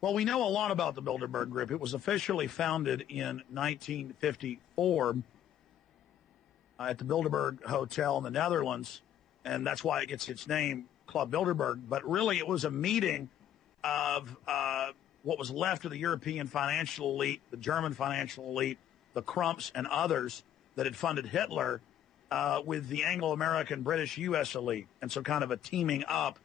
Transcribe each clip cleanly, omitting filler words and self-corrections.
Well, we know a lot about the Bilderberg Group. It was officially founded in 1954 at the Bilderberg Hotel in the Netherlands, and that's why it gets its name, Club Bilderberg. But really, it was a meeting of what was left of the European financial elite, the German financial elite, the Krumps, and others that had funded Hitler with the Anglo-American, British, U.S. elite. And so kind of a teaming up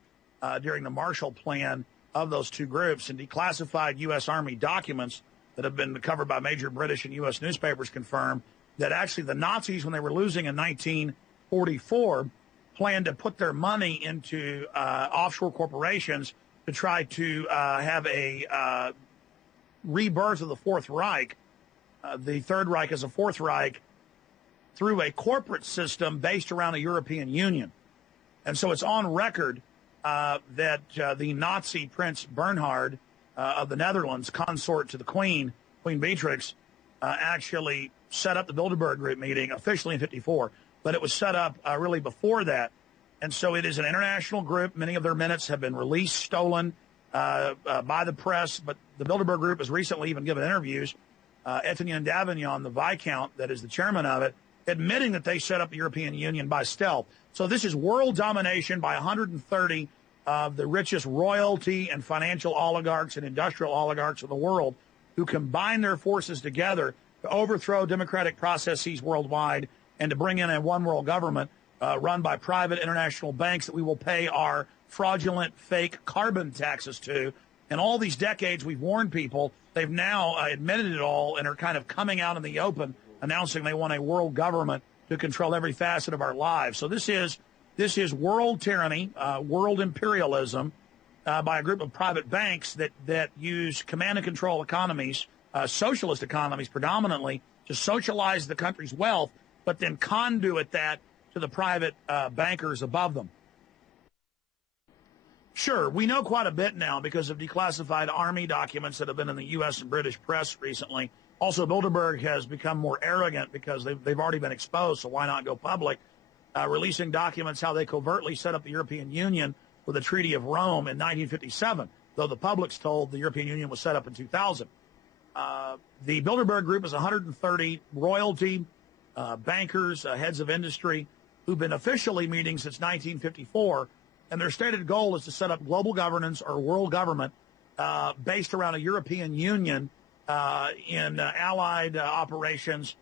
during the Marshall Plan of those two groups, and declassified U.S. Army documents that have been covered by major British and U.S. newspapers confirm that actually the Nazis, when they were losing in 1944, planned to put their money into offshore corporations to try to have a rebirth of the Fourth Reich, the Third Reich as a Fourth Reich, through a corporate system based around a European Union. And so it's on record that the Nazi Prince Bernhard of the Netherlands, consort to the Queen Beatrix, actually set up the Bilderberg Group meeting officially in 54, but it was set up really before that. And so it is an international group. Many of their minutes have been released, stolen by the press, but the Bilderberg Group has recently even given interviews. Etienne Davignon, the Viscount that is the chairman of it, admitting that they set up the European Union by stealth. So this is world domination by 130 of the richest royalty and financial oligarchs and industrial oligarchs of the world, who combine their forces together to overthrow democratic processes worldwide and to bring in a one world government run by private international banks that we will pay our fraudulent, fake carbon taxes to. And all these decades we've warned people, they've now admitted it all and are kind of coming out in the open, announcing they want a world government to control every facet of our lives. So this is world tyranny, world imperialism by a group of private banks that use command and control economies, socialist economies predominantly, to socialize the country's wealth, but then conduit that to the private bankers above them. Sure, we know quite a bit now because of declassified Army documents that have been in the U.S. and British press recently. Also, Bilderberg has become more arrogant because they've already been exposed, so why not go public? Releasing documents how they covertly set up the European Union with the Treaty of Rome in 1957, though the public's told the European Union was set up in 2000. The Bilderberg Group is 130 royalty, bankers, heads of industry, who've been officially meeting since 1954, and their stated goal is to set up global governance or world government based around a European Union in allied operations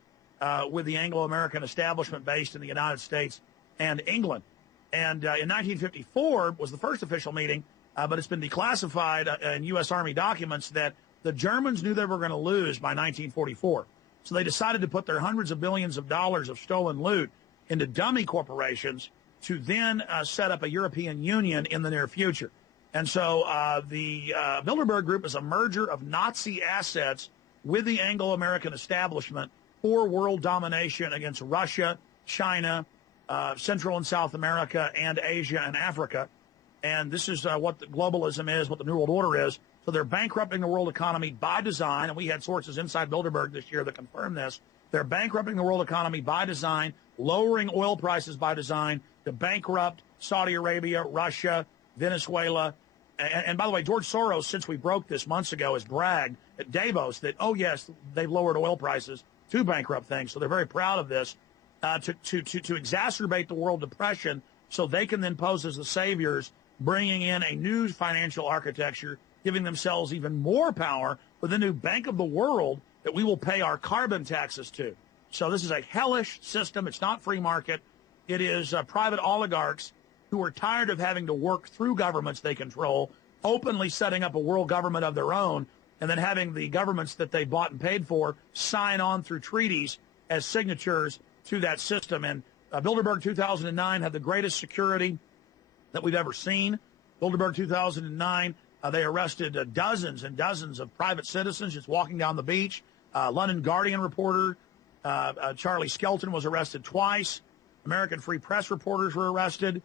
with the Anglo-American establishment based in the United States and England. And in 1954 was the first official meeting, but it's been declassified in U.S. Army documents that the Germans knew they were going to lose by 1944. So they decided to put their hundreds of billions of dollars of stolen loot into dummy corporations to then set up a European Union in the near future. And so the Bilderberg Group is a merger of Nazi assets with the Anglo-American establishment for world domination against Russia, China, Central and South America, and Asia and Africa. And this is what the globalism is, what the New World Order is. So they're bankrupting the world economy by design, and we had sources inside Bilderberg this year that confirmed this. They're bankrupting the world economy by design, lowering oil prices by design to bankrupt Saudi Arabia, Russia, Venezuela. And by the way, George Soros, since we broke this months ago, has bragged at Davos that, oh, yes, they've lowered oil prices to bankrupt things. So they're very proud of this to exacerbate the world depression so they can then pose as the saviors, bringing in a new financial architecture, giving themselves even more power with a new bank of the world that we will pay our carbon taxes to. So this is a hellish system. It's not free market. It is private oligarchs who are tired of having to work through governments they control, openly setting up a world government of their own, and then having the governments that they bought and paid for sign on through treaties as signatures to that system. And Bilderberg 2009 had the greatest security that we've ever seen. Bilderberg 2009, they arrested dozens and dozens of private citizens just walking down the beach. London Guardian reporter Charlie Skelton was arrested twice. American Free Press reporters were arrested.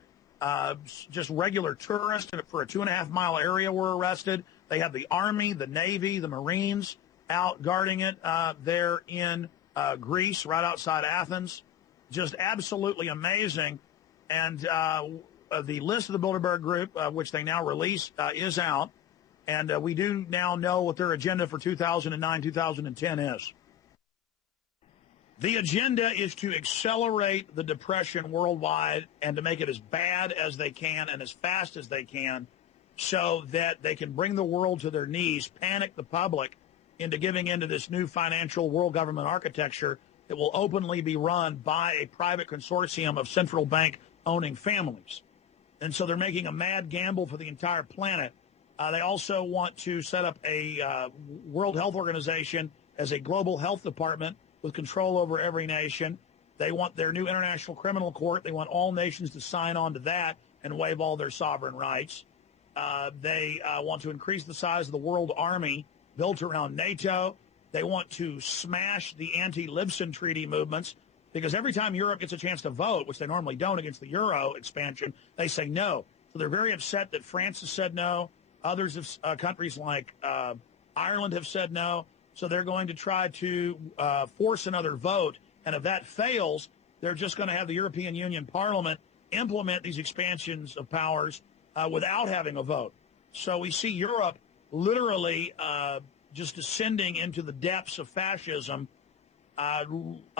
Just regular tourists for a 2.5-mile area were arrested. They had the Army, the Navy, the Marines out guarding it there in Greece, right outside Athens. Just absolutely amazing. And the list of the Bilderberg Group, which they now release, is out. And we do now know what their agenda for 2009, 2010 is. The agenda is to accelerate the depression worldwide and to make it as bad as they can and as fast as they can so that they can bring the world to their knees, panic the public into giving into this new financial world government architecture that will openly be run by a private consortium of central bank owning families. And so they're making a mad gamble for the entire planet. They also want to set up a World Health Organization as a global health department with control over every nation. They want their new International Criminal Court. They want all nations to sign on to that and waive all their sovereign rights. They want to increase the size of the world army built around NATO. They want to smash the anti-Libsyn treaty movements because every time Europe gets a chance to vote, which they normally don't against the Euro expansion, they say no. So they're very upset that France has said no. Others have, countries like Ireland have said no. So they're going to try to force another vote. And if that fails, they're just going to have the European Union Parliament implement these expansions of powers without having a vote. So we see Europe literally just descending into the depths of fascism,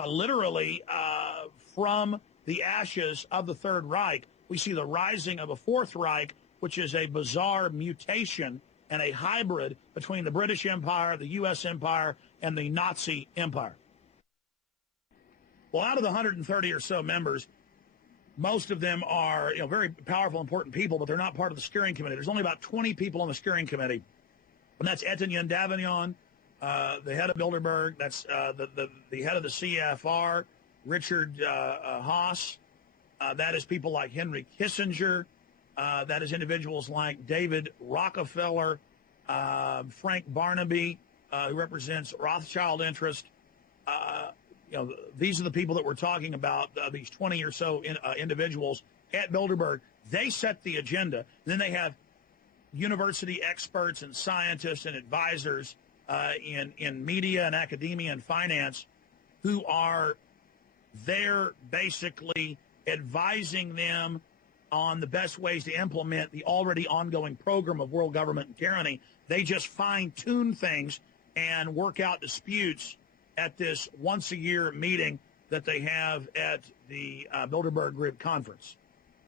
literally from the ashes of the Third Reich. We see the rising of a Fourth Reich, which is a bizarre mutation and a hybrid between the British Empire, the U.S. Empire, and the Nazi Empire. Well, out of the 130 or so members, most of them are very powerful, important people, but they're not part of the steering committee. There's only about 20 people on the steering committee, and that's Etienne Davignon, the head of Bilderberg. That's the head of the CFR, Richard Haas. That is people like Henry Kissinger. That is individuals like David Rockefeller, Frank Barnaby, who represents Rothschild interest. These are the people that we're talking about, these 20 or so individuals at Bilderberg. They set the agenda. And then they have university experts and scientists and advisors in media and academia and finance who are there basically advising them on the best ways to implement the already ongoing program of world government and tyranny. They just fine-tune things and work out disputes at this once-a-year meeting that they have at the Bilderberg Group conference.